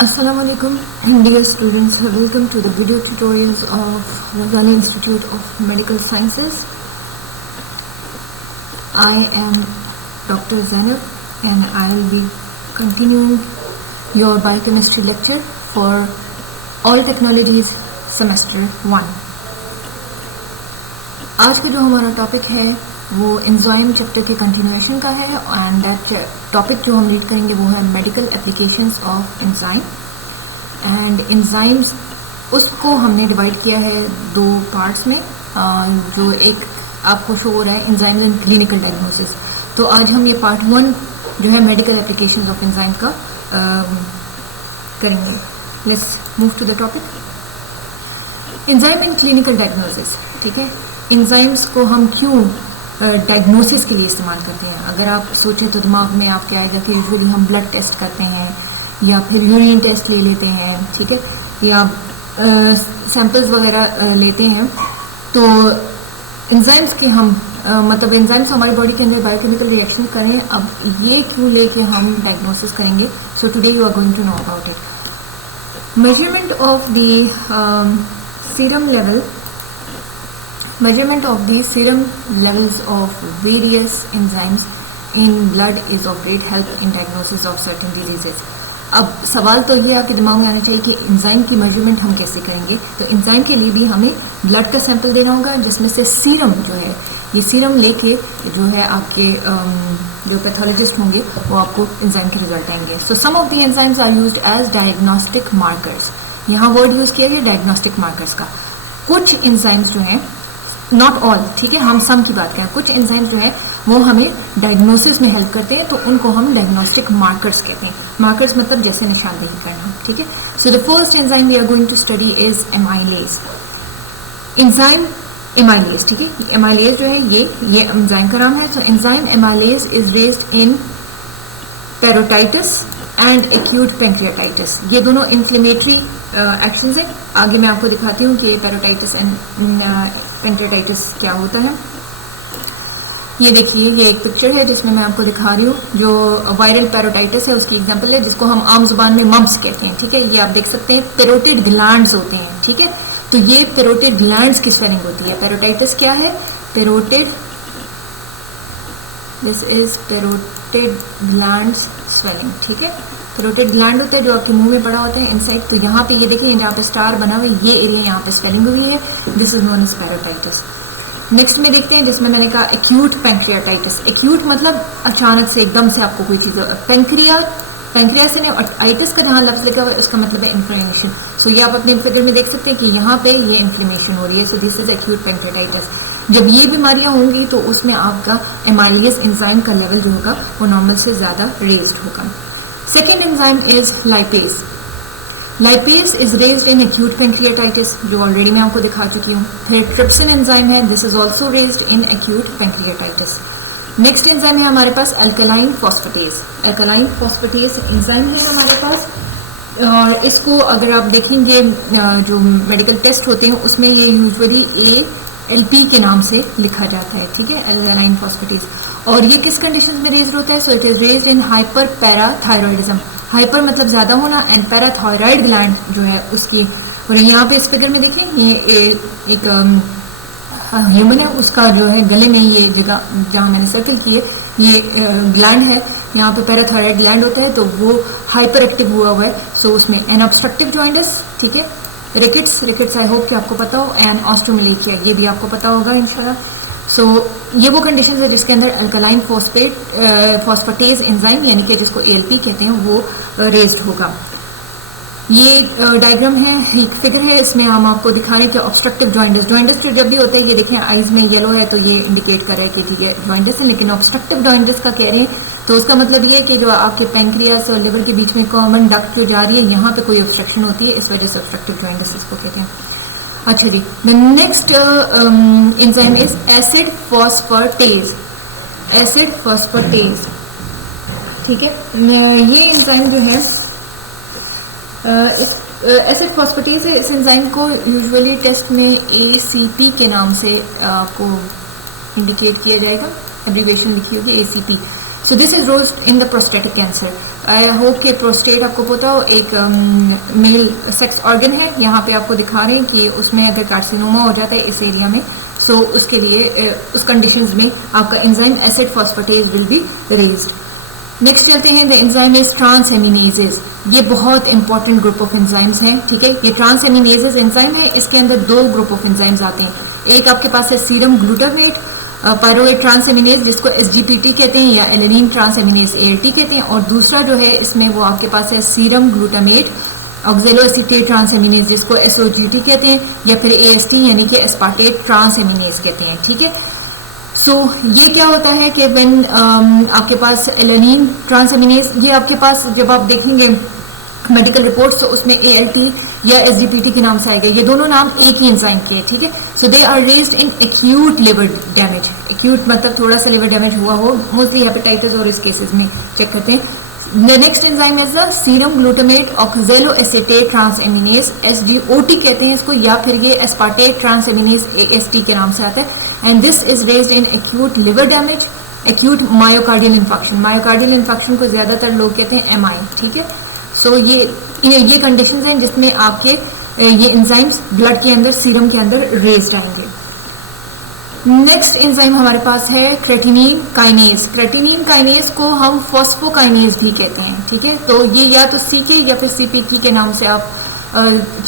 Assalamualaikum, dear students. Welcome to the video tutorials of Razali Institute of Medical Sciences. I am Dr. Zainab and I will be continuing your biochemistry lecture for all technologies semester 1. आज का जो हमारा topic है वो enzyme chapter के continuation का है and that topic जो हम रीड करेंगे वो है medical applications of enzyme and enzymes. उसको हमने डिवाइड किया है दो पार्ट्स में, जो एक आपको शो हो रहा है एंजाइम्स इन क्लिनिकल डायग्नोसिस। तो आज हम ये पार्ट 1 जो है मेडिकल एप्लीकेशंस ऑफ एंजाइम का करेंगे। Let's move to the topic enzyme in clinical diagnosis. ठीक है, एंजाइम्स को हम क्यों डायग्नोसिस के लिए इस्तेमाल करते हैं? अगर आप सोचें तो दिमाग में आपके आएगा कि यूजुअली हम ब्लड टेस्ट करते हैं या फिर यूरिन टेस्ट ले लेते हैं, ठीक है, या सैंपल्स वगैरह लेते हैं। तो एंजाइम्स के हम मतलब एंजाइम्स हमारी बॉडी के अंदर बायोकेमिकल रिएक्शन करें, अब ये क्यों लेके हम डायग्नोसिस करेंगे? So today you are going to know about it. Measurement of the serum level Measurement of the serum levels of various enzymes in blood is of great help in diagnosis of certain diseases. अब सवाल तो ये आपके दिमाग में आना चाहिए कि एंजाइम की मेजरमेंट हम कैसे करेंगे। तो एंजाइम के लिए भी हमें ब्लड का सैंपल देना होगा जिसमें से सीरम जो है, ये सीरम लेके जो है आपके जो पैथोलॉजिस्ट होंगे वो आपको एंजाइम के रिजल्ट आएंगे। So some of the enzymes are used as diagnostic markers. यहाँ वर्ड यूज किया गया डायग्नोस्टिक मार्कर्स का। कुछ एंजाइम्स जो हैं, नॉट ऑल, ठीक है, हम सम की बात करें, कुछ एंजाइम्स जो है वो हमें डायग्नोसिस में हेल्प करते हैं, तो उनको हम डायग्नोस्टिक मार्कर्स कहते हैं। मार्कर्स मतलब जैसे निशानदेही करना, ठीक है। So the first enzyme we are going to study is amylase. Enzyme amylase, ठीक है, एमाइलेज जो है ये एंजाइम का नाम है। So enzyme amylase is raised in पेरोटाइटिस and acute pancreatitis. ये दोनों इन्फ्लेमेटरी एक्शंस है। आगे मैं आपको दिखाती हूँ कि पेरोटाइटिस एंड पेंक्रियाटाइटिस क्या होता है। ये देखिए, ये एक पिक्चर है जिसमें मैं आपको दिखा रही हूँ जो वायरल पेरोटाइटिस है उसकी एग्जांपल है, जिसको हम आम जुबान में मम्प्स कहते हैं, ठीक है। ये आप देख सकते हैं पेरोटिड ग्लैंड्स होते हैं, ठीक है। तो ये पेरोटिड ग्लैंड्स की स्वेलिंग होती है। पेरोटाइटिस क्या है? Parotid, this is parotid glands swelling, ठीक है। पेरोटिड ग्लैंड होता है जो आपके मुंह में पड़ा होता है इनसाइड। तो यहाँ पे ये देखिए, यहाँ पे स्टार बना हुआ है, ये एरिया यहाँ पे स्वेलिंग हुई है, this is known as parotitis. Next में देखते हैं जिसमें मैंने कहा एक्यूट पेंक्रियाटाइटिस। एक्यूट मतलब अचानक से एकदम से आपको कोई चीज, पेंक्रिया से नहीं, आइटिस का जहाँ लफ्ज लिखा हुआ है उसका मतलब है इन्फ्लेमेशन। सो ये आप अपने फिगर में देख सकते हैं कि यहाँ पे ये इन्फ्लेमेशन हो रही है। So this is acute pancreatitis. जब ये बीमारियां होंगी तो उसमें आपका एमाइलेज एंजाइम का लेवल जो होगा वो नॉर्मल से ज्यादा रेज्ड होगा। Second enzyme is lipase. Lipase is raised in acute pancreatitis, जो ऑलरेडी मैं आपको दिखा चुकी हूँ। फिर ट्रिप्सिन एंजाइम है, this is also raised in acute pancreatitis. Next enzyme है हमारे पास alkaline phosphatase. Alkaline phosphatase enzyme है हमारे पास, और इसको अगर आप देखेंगे जो मेडिकल टेस्ट होते हैं उसमें ये यूजुअली ALP के नाम से लिखा जाता है, ठीक है, अल्कलाइन फॉस्फेटेज। और ये किस कंडीशन में रेज्ड होता है? So it is raised in hyper parathyroidism. Hyper मतलब ज्यादा होना, एंड पैराथायरॉइड ग्लैंड जो है उसकी। और यहाँ पे इस फिगर में देखिए, ये एक ह्यूमन है, उसका जो है गले में ये जगह जहाँ मैंने सर्कल की है ये ग्लैंड है, यहाँ पे पैराथायरॉइड ग्लैंड होता है, तो वो हाइपर एक्टिव हुआ है। सो उसमें एन ऑब्स्ट्रक्टिव जॉइंटिस, ठीक है, रिकेट्स आई होप कि आपको पता हो, एंड ऑस्टियोमेलेकिया ये भी आपको पता होगा इंशाल्लाह। सो ये वो कंडीशन है जिसके अंदर अल्कलाइन फॉस्फेटेज एंजाइम यानी कि जिसको ALP कहते हैं वो रेज्ड होगा। ये डायग्राम है, एक फिगर है, इसमें हम आपको दिखा रहे हैं कि ऑब्स्ट्रक्टिव जॉइंटिस जब भी होता है, ये देखें आईज में येलो है तो ये इंडिकेट कर रहा है कि ठीक है जॉइंटिस है। लेकिन ऑब्स्ट्रक्टिव जॉइंटिस का कह रहे हैं तो उसका मतलब ये है कि जो आपके पेंक्रियास और लिवर के बीच में कॉमन डक्ट जो जा रही है यहाँ पे कोई ऑब्स्ट्रक्शन होती है, इस वजह से ऑब्स्ट्रक्टिव जॉइंटिस इसको कहते हैं। अच्छा जी, the next enzyme is acid phosphatase. Acid phosphatase, ठीक है, ये एंजाइम जो है एसिड फॉस्फेटेज है। इस एंजाइम को यूजुअली टेस्ट में ACP के नाम से आपको इंडिकेट किया जाएगा, एब्रीवेशन लिखी होगी ACP। So this is rolled in the prostatic cancer. I hope कि प्रोस्टेट आपको पता हो एक मेल सेक्स ऑर्गन है. यहाँ पे आपको दिखा रहे हैं कि उसमें अगर कार्सिनोमा हो जाता है इस एरिया में, सो उसके लिए उस कंडीशंस में आपका enzyme acid phosphatase will be raised. Next चलते हैं, द एंजाइम इज ट्रांसएमिनेजेस. ये बहुत इंपॉर्टेंट ग्रुप ऑफ एंजाइम्स हैं. ठीक है, ये ट्रांसएमिनेजेस एंजाइम है. इसके अंदर दो ग्रुप ऑफ एंजाइम्स आते हैं. एक आपके पास है सीरम ग्लूटामेट पायरुवेट ट्रांसएमिनेज जिसको एसजीपीटी कहते हैं या एलेनिन ट्रांसएमिनेज एएलटी कहते हैं, और दूसरा जो है इसमें वो आपके पास है सीरम ग्लूटामेट ऑक्जेलोएसीटेट ट्रांसएमिनेज जिसको एसओजीटी कहते हैं या फिर एएसटी यानी कि एस्पार्टेट ट्रांसएमिनेज कहते हैं. ठीक है, सो ये क्या होता है कि व्हेन आपके पास एलेनिन ट्रांसएमिनेज, ये आपके पास जब आप देखेंगे मेडिकल रिपोर्ट्स तो उसमें एएलटी या एसजीपीटी के नाम से आएगा. ये दोनों नाम एक ही एंजाइम के हैं. ठीक है, so they are raised in acute liver damage. Acute मतलब थोड़ा सा लिवर डैमेज हुआ हो, मोस्टली हेपेटाइटिस और इस केसेस में चेक करते हैं. The next enzyme is the serum glutamate oxaloacetate transaminase SGOT कहते हैं इसको, या फिर ये aspartate transaminase AST के नाम से आता है. And this is raised in acute liver damage, acute myocardial infarction. Myocardial infarction को ज्यादातर लोग कहते हैं MI. ठीक है, सो ये कंडीशंस हैं जिसमें आपके ये एंजाइम्स ब्लड के अंदर, सीरम के अंदर रेज्ड आएंगे. नेक्स्ट एंजाइम हमारे पास है क्रेटिनिन काइनेज. क्रेटिनिन काइनेज को हम फॉस्फोकाइनेज भी कहते हैं. ठीक है, तो ये या तो सीके या फिर सीपीकी के नाम से आप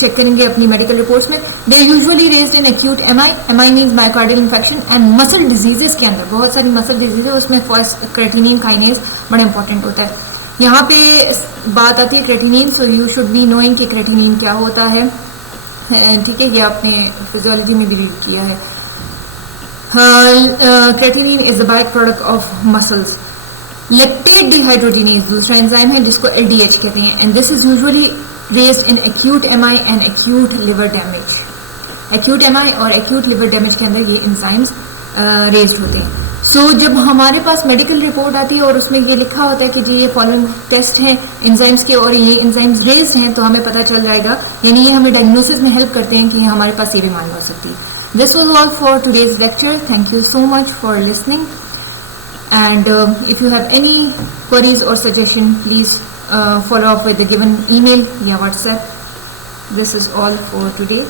चेक करेंगे अपनी मेडिकल रिपोर्ट्स में. They usually raised in acute MI. MI means myocardial infection and muscle diseases के अंदर, बहुत सारी मसल डिजीज है उसमें क्रेटिनिन काइनेज बड़ा इंपॉर्टेंट होता है. यहाँ पे बात आती है creatinine, so you should be knowing कि क्रेटिनिन क्या होता है. ठीक है, ये आपने फिजियोलॉजी में भी रीड किया है. Creatinine is the by product of muscles. Lactate dehydrogenase दूसरा एंजाइम है जिसको एलडीएच कहते हैं, and this is usually raised in acute MI and acute liver damage. Acute MI और एक्यूट लिवर डैमेज के अंदर ये एंजाइम्स रेज्ड होते हैं. सो जब हमारे पास मेडिकल रिपोर्ट आती है और उसमें ये लिखा होता है कि जी ये फॉलोइंग टेस्ट हैं एंजाइम्स के और ये एंजाइम्स रेज्ड हैं, तो हमें पता चल जाएगा, यानी ये हमें डायग्नोसिस में हेल्प करते हैं कि हमारे पास ये बीमारी हो सकती है. This was all for today's lecture. Thank you so much for listening. And if you have any queries or suggestion, please follow up with the given email or WhatsApp. This is all for today.